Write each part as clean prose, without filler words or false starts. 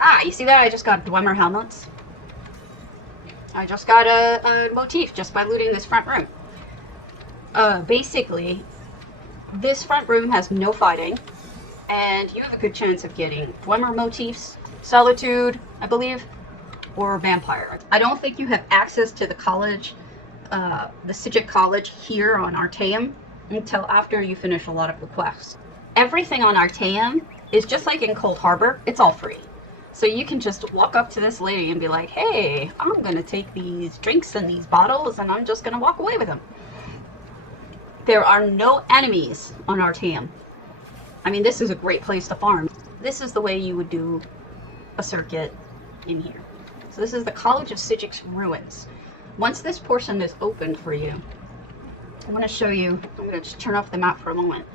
Ah, you see that? I just got Dwemer helmets. I just got a motif just by looting this front room. Basically, this front room has no fighting, and you have a good chance of getting Dwemer motifs, Solitude, I believe, or Vampire. I don't think you have access to the college, the Psijic College here on Artaeum until after you finish a lot of the quests. Everything on Artaeum is just like in Cold Harbor, it's all free. So you can just walk up to this lady and be like, hey, I'm gonna take these drinks and these bottles and I'm just gonna walk away with them. There are no enemies on Artaeum. I mean, this is a great place to farm. This is the way you would do a circuit in here. So this is the College of Psijic's Ruins. Once this portion is opened for you, I want to show you, I'm going to just turn off the map for a moment.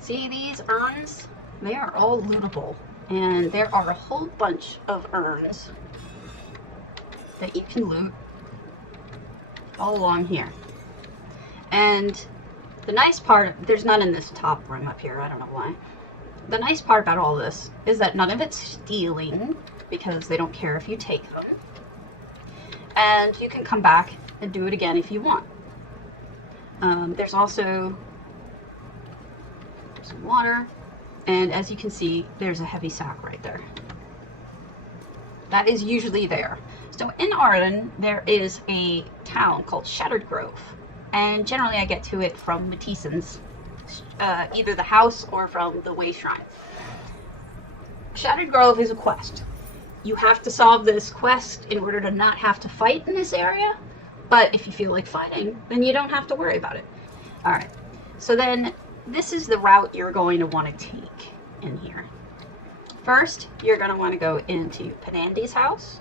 See these urns? They are all lootable. And there are a whole bunch of urns that you can loot all along here. And the nice part, there's none in this top room up here, I don't know why. The nice part about all this is that none of it's stealing, because they don't care if you take them. And you can come back and do it again if you want. There's also some water, and as you can see, there's a heavy sack right there. That is usually there. So in Arden, there is a town called Shattered Grove, and generally I get to it from Matison's, either the house or from the Way Shrine. Shattered Grove is a quest. You have to solve this quest in order to not have to fight in this area, but if you feel like fighting, then you don't have to worry about it. Alright, so then this is the route you're going to want to take in here. First, you're going to want to go into Panandi's house.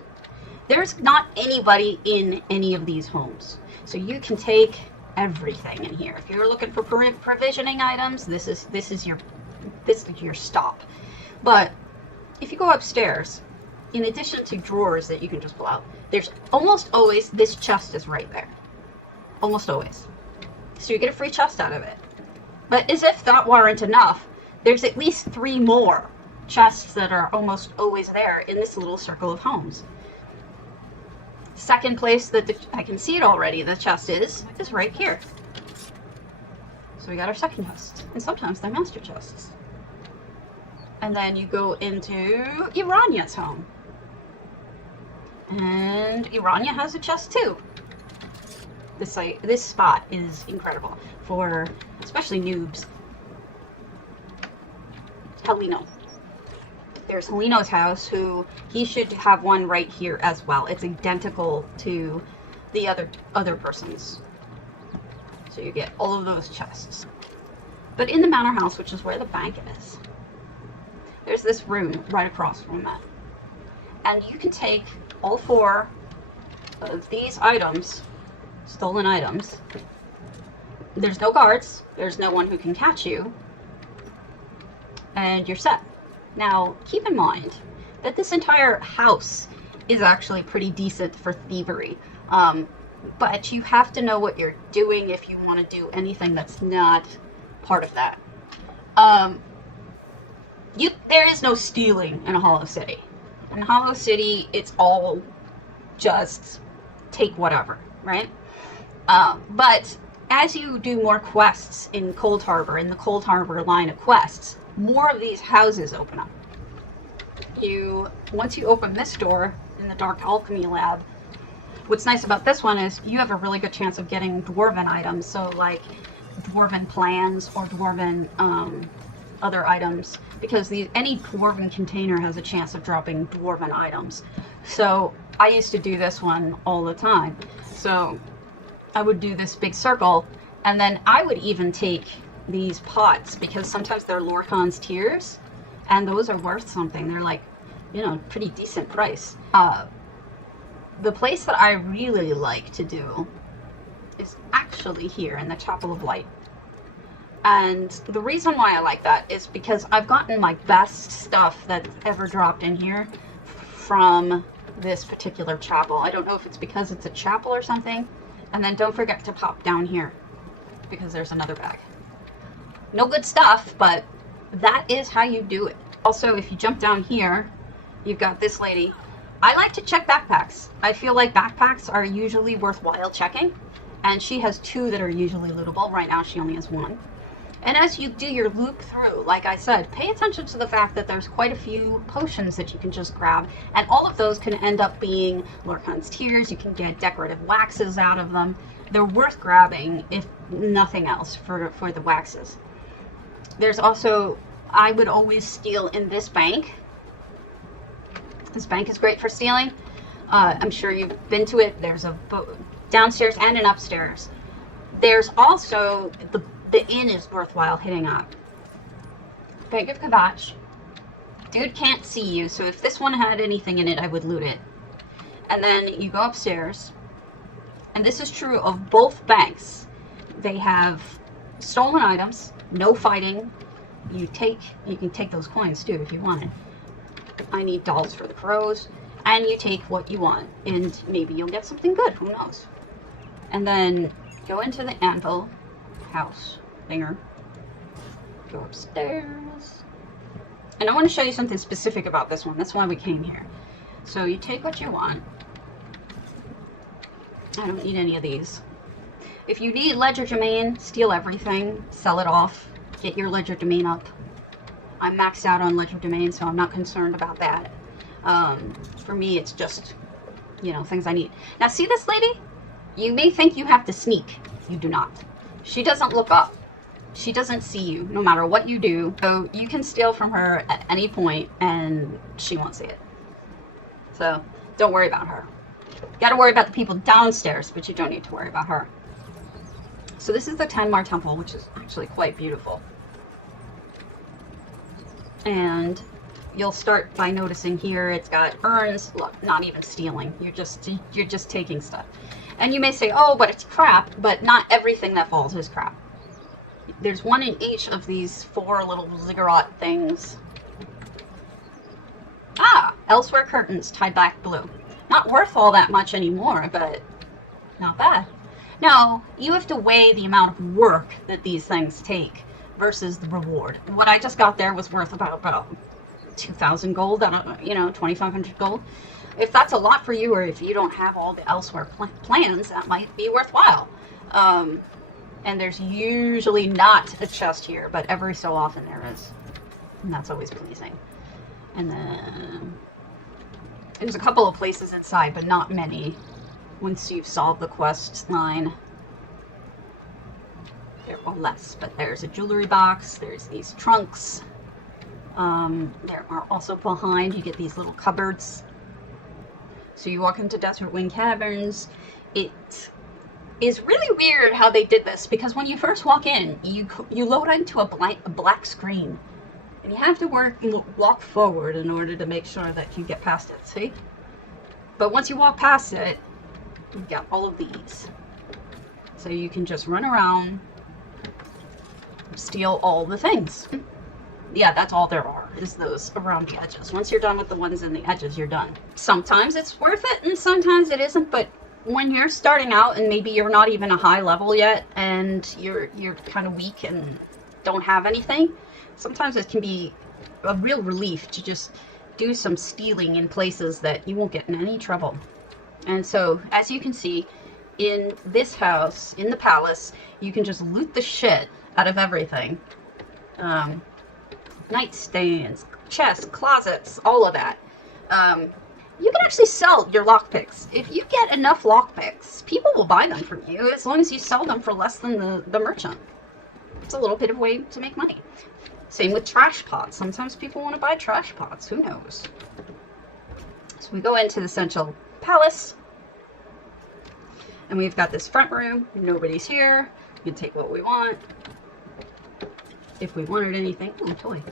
There's not anybody in any of these homes, so you can take everything in here. If you're looking for provisioning items, this is your stop. But if you go upstairs, in addition to drawers that you can just pull out, there's almost always, this chest is right there. Almost always. So you get a free chest out of it. But as if that weren't enough, there's at least 3 more chests that are almost always there in this little circle of homes. Second place that I can see it already, the chest is right here. So we got our second chest. And sometimes they're master chests. And then you go into Iranya's home. And Iranya has a chest too. This spot is incredible for especially noobs. Helino. There's Helino's house, who he should have one right here as well. It's identical to the other person's. So you get all of those chests. But in the manor house, which is where the bank is, there's this room right across from that. And you can take all 4 of these items, stolen items. There's no guards, there's no one who can catch you, and you're set. Now, keep in mind that this entire house is actually pretty decent for thievery, but you have to know what you're doing if you want to do anything that's not part of that. There is no stealing in a Hollow City. In Hollow City, it's all just take whatever, right? But as you do more quests in Cold Harbor, in the Cold Harbor line of quests, more of these houses open up. Once you open this door in the Dark Alchemy Lab, what's nice about this one is you have a really good chance of getting dwarven items, so like dwarven plans or dwarven other items, because any dwarven container has a chance of dropping dwarven items. So I used to do this one all the time. So I would do this big circle, and then I would even take these pots, because sometimes they're Lorcan's tears, and those are worth something. They're like, pretty decent price. The place that I really like to do is actually here in the Chapel of Light. And the reason why I like that is because I've gotten my best stuff that's ever dropped in here from this particular chapel. I don't know if it's because it's a chapel or something. And then don't forget to pop down here, because there's another bag. No good stuff, but that is how you do it. Also, if you jump down here, You've got this lady. I like to check backpacks. I feel like backpacks are usually worthwhile checking. And she has 2 that are usually lootable. Right now she only has 1. And as you do your loop through, like I said, pay attention to the fact that there's quite a few potions that you can just grab. And all of those can end up being Lorkhan's Tears. You can get decorative waxes out of them. They're worth grabbing, if nothing else, for the waxes. There's also, I would always steal in this bank. This bank is great for stealing. I'm sure you've been to it. There's a downstairs and an upstairs. There's also the inn is worthwhile hitting up. Bank of Kavach. Dude can't see you, so if this one had anything in it, I would loot it. And then you go upstairs. And this is true of both banks. They have stolen items, no fighting. You can take those coins too if you wanted. I need dolls for the crows. And you take what you want, and maybe you'll get something good, who knows. And then go into the anvil house thinger. Go upstairs. And I want to show you something specific about this one. That's why we came here. So you take what you want. I don't need any of these. If you need legerdemain, steal everything, sell it off, get your legerdemain up. I'm maxed out on legerdemain, so I'm not concerned about that. For me, it's just, things I need. Now, see this lady? You may think you have to sneak. You do not. She doesn't look up. She doesn't see you, no matter what you do. So you can steal from her at any point, and she won't see it. So don't worry about her. You gotta worry about the people downstairs, but you don't need to worry about her. So this is the Tanmar Temple, which is actually quite beautiful. And you'll start by noticing here it's got urns. Look, not even stealing. You're just taking stuff. And you may say, oh, but it's crap. But not everything that falls is crap. There's one in each of these 4 little ziggurat things. Ah, elsewhere curtains tied back blue. Not worth all that much anymore, but not bad. Now, you have to weigh the amount of work that these things take versus the reward. What I just got there was worth about 2,000 gold, 2,500 gold. If that's a lot for you, or if you don't have all the elsewhere plans, that might be worthwhile. And there's usually not a chest here, but every so often there is. And that's always pleasing. And then there's a couple of places inside, but not many. Once you've solved the quest line, there are less. But there's a jewelry box. There's these trunks. There are also behind, you get these little cupboards. So you walk into Desert Wind Caverns. It is really weird how they did this, because when you first walk in, you load into a black screen. And you have to walk forward in order to make sure that you get past it, see? But once you walk past it, you've got all of these. So you can just run around, steal all the things. Yeah, that's all there are, is those around the edges. Once you're done with the ones in the edges, you're done. Sometimes it's worth it, and sometimes it isn't, but when you're starting out and maybe you're not even a high level yet, and you're kind of weak and don't have anything, sometimes it can be a real relief to just do some stealing in places that you won't get in any trouble. And so, as you can see, in this house, in the palace, you can just loot the shit out of everything. Nightstands, chests, closets, all of that. You can actually sell your lockpicks. If you get enough lockpicks, people will buy them from you as long as you sell them for less than the merchant. It's a little bit of a way to make money. Same with trash pots. Sometimes people want to buy trash pots. Who knows? So we go into the central palace. And we've got this front room. Nobody's here. We can take what we want. If we wanted anything. Oh, toy.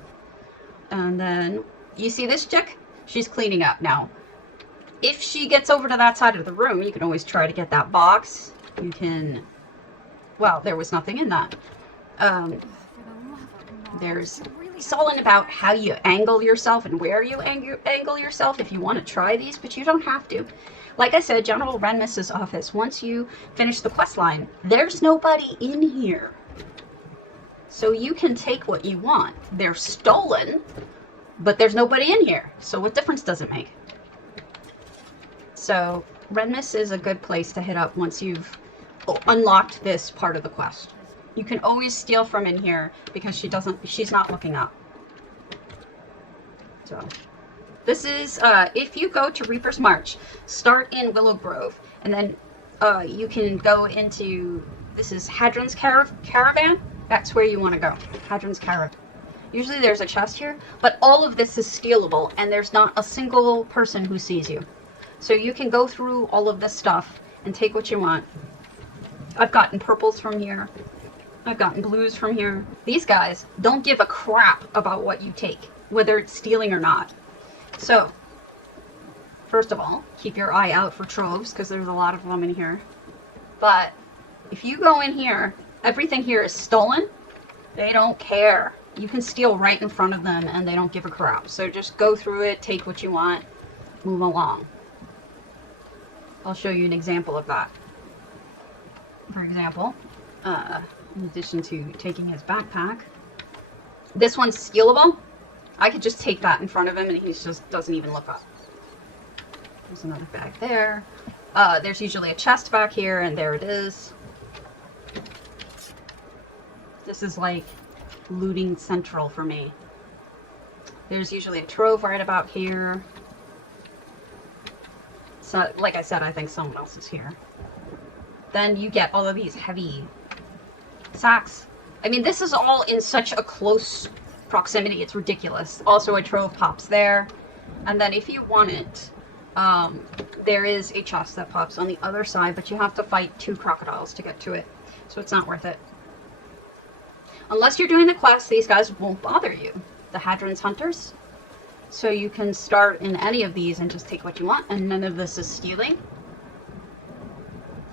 And then, you see this chick? She's cleaning up now. If she gets over to that side of the room, you can always try to get that box. You can... Well, there was nothing in that. It's all about how you angle yourself and where you angle yourself if you want to try these, but you don't have to. Like I said, General Renmis's office, once you finish the quest line, there's nobody in here. So you can take what you want. They're stolen, But there's nobody in here, so what difference does it make? So Redmus is a good place to hit up once you've unlocked this part of the quest. You can always steal from in here because she's not looking up. So this is, if you go to Reaper's March, start in Willow Grove, and then you can go into, this is Hadron's Caravan. That's where you want to go, Hadron's Caravan. Usually there's a chest here, but all of this is stealable, and there's not a single person who sees you. So you can go through all of this stuff and take what you want. I've gotten purples from here. I've gotten blues from here. These guys don't give a crap about what you take, whether it's stealing or not. So, first of all, keep your eye out for troves, because there's a lot of them in here. But if you go in here, everything here is stolen. They don't care. You can steal right in front of them, and they don't give a crap. So just go through it, take what you want, move along. I'll show you an example of that. For example, in addition to taking his backpack, this one's stealable. I could just take that in front of him, and he just doesn't even look up. There's another bag there. There's usually a chest back here, and there it is. This is like looting central for me. There's usually a trove right about here. So, like I said, I think someone else is here. Then you get all of these heavy sacks. I mean, this is all in such a close proximity, it's ridiculous. Also, a trove pops there. And then if you want it, there is a chest that pops on the other side, but you have to fight 2 crocodiles to get to it. So it's not worth it. Unless you're doing the quest, these guys won't bother you. The Hadron's Hunters. So you can start in any of these and just take what you want, and none of this is stealing.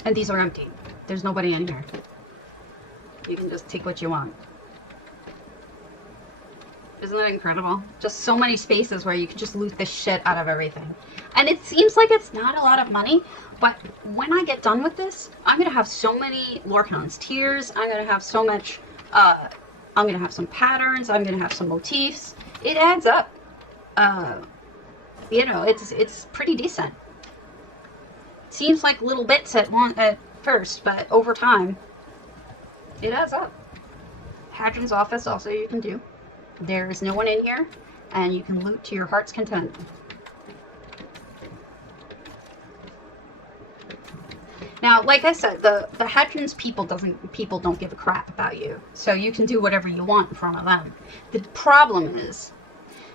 And these are empty. There's nobody in here. You can just take what you want. Isn't that incredible? Just so many spaces where you can just loot the shit out of everything. And it seems like it's not a lot of money, but when I get done with this, I'm going to have so many Lorcanon's Tears. I'm going to have so much, I'm going to have some patterns. I'm going to have some motifs. It adds up. You know, it's pretty decent. Seems like little bits at first, but over time, it adds up. Hadron's office also you can do. There is no one in here, and you can loot to your heart's content. Now, like I said, the Hadron's people don't give a crap about you, so you can do whatever you want in front of them. The problem is,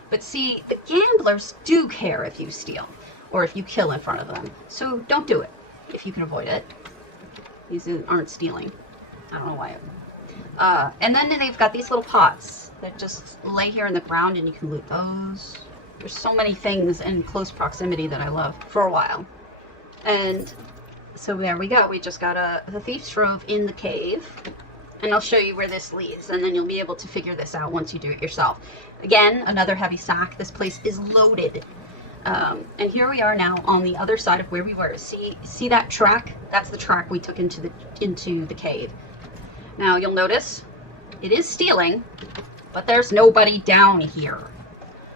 but see, the gamblers do care if you steal, or if you kill in front of them, so don't do it if you can avoid it. These aren't stealing. I don't know why. And then they've got these little pots that just lay here in the ground, and you can loot those. There's so many things in close proximity that I love for a while. And so there we go. We just got the Thief's Trove in the cave. And I'll show you where this leads, and then you'll be able to figure this out once you do it yourself. Again, another heavy sack. This place is loaded. And here we are now on the other side of where we were. See that track? That's the track we took into the cave. Now you'll notice it is stealing, but there's nobody down here.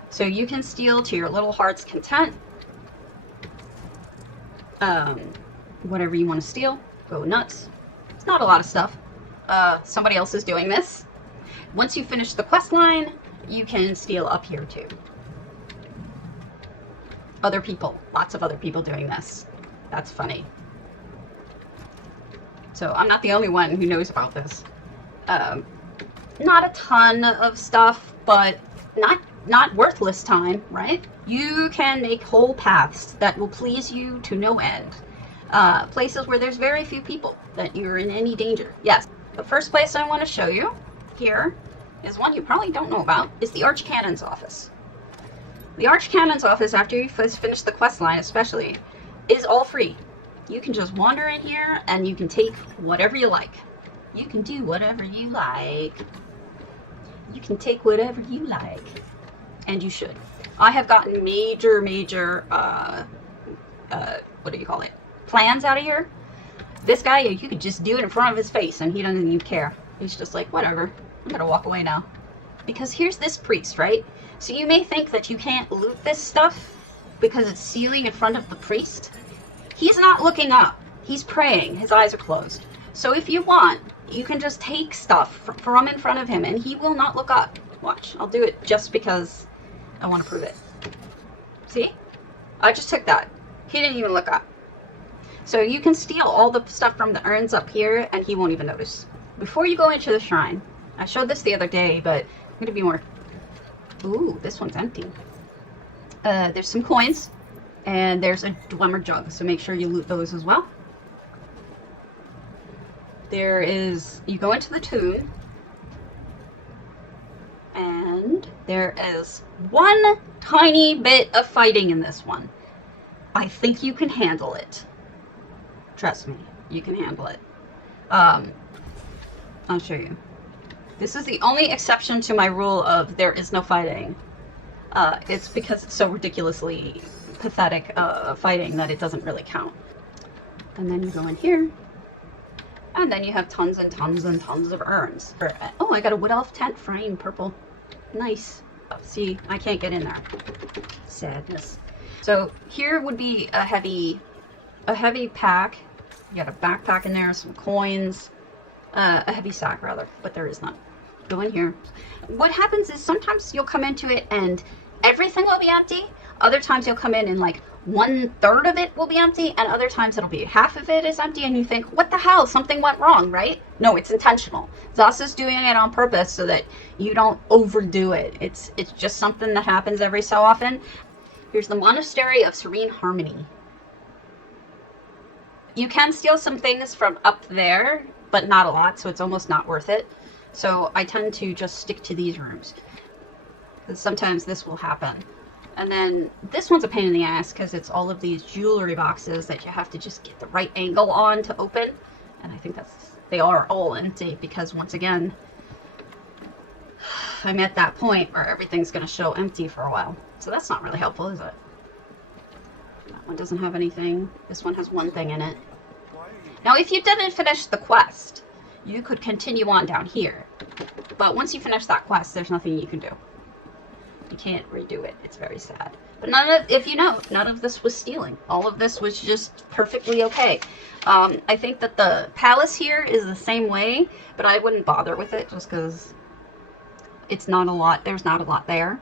So you can steal to your little heart's content. Whatever you want to steal, go nuts. It's not a lot of stuff. Somebody else is doing this. Once you finish the quest line, you can steal up here too. Other people, lots of other people doing this. That's funny. So I'm not the only one who knows about this. Not a ton of stuff, but not worthless time, right? You can make whole paths that will please you to no end. Places where there's very few people that you're in any danger. Yes, the first place I want to show you here is one you probably don't know about, is the Archcannon's office. The Archcannon's office, after you finish the quest line especially, is all free. You can just wander in here and you can take whatever you like. You can do whatever you like. You can take whatever you like. And you should. I have gotten major, what do you call it? Plans out of here. This guy, you could just do it in front of his face and he doesn't even care. He's just like, whatever. I'm gonna walk away now. Because here's this priest, right? So you may think that you can't loot this stuff because it's sealing in front of the priest. He's not looking up. He's praying. His eyes are closed. So if you want, you can just take stuff from in front of him and he will not look up. Watch. I'll do it just because I want to prove it. See? I just took that. He didn't even look up. So you can steal all the stuff from the urns up here and he won't even notice. Before you go into the shrine, I showed this the other day, but I'm going to be more... Ooh, this one's empty. There's some coins, and there's a Dwemer jug, so make sure you loot those as well. There is... You go into the tomb, and there is one tiny bit of fighting in this one. I think you can handle it. Trust me, you can handle it. I'll show you. This is the only exception to my rule of there is no fighting. It's because it's so ridiculously pathetic fighting that it doesn't really count. And then you go in here, and then you have tons and tons and tons of urns. Oh, I got a wood elf tent frame, purple. Nice. See, I can't get in there. Sadness. So here would be a heavy pack. You got a backpack in there, some coins, a heavy sack rather, but there is none. Go in here. What happens is sometimes you'll come into it and everything will be empty. Other times you'll come in and like 1/3 of it will be empty, and other times it'll be half of it is empty, and you think, what the hell? Something went wrong, right? No, it's intentional. Zos is doing it on purpose so that you don't overdo it. It's just something that happens every so often. Here's the Monastery of Serene Harmony. You can steal some things from up there, but not a lot, so it's almost not worth it. So I tend to just stick to these rooms, because sometimes this will happen. And then this one's a pain in the ass because it's all of these jewelry boxes that you have to just get the right angle on to open. And I think they are all empty because, once again, I'm at that point where everything's going to show empty for a while. So that's not really helpful, is it? That one doesn't have anything. This one has one thing in it. Now, if you didn't finish the quest, you could continue on down here. But once you finish that quest, there's nothing you can do. You can't redo it. It's very sad. But if you know, none of this was stealing. All of this was just perfectly okay. I think that the palace here is the same way, but I wouldn't bother with it just because it's not a lot. There's not a lot there.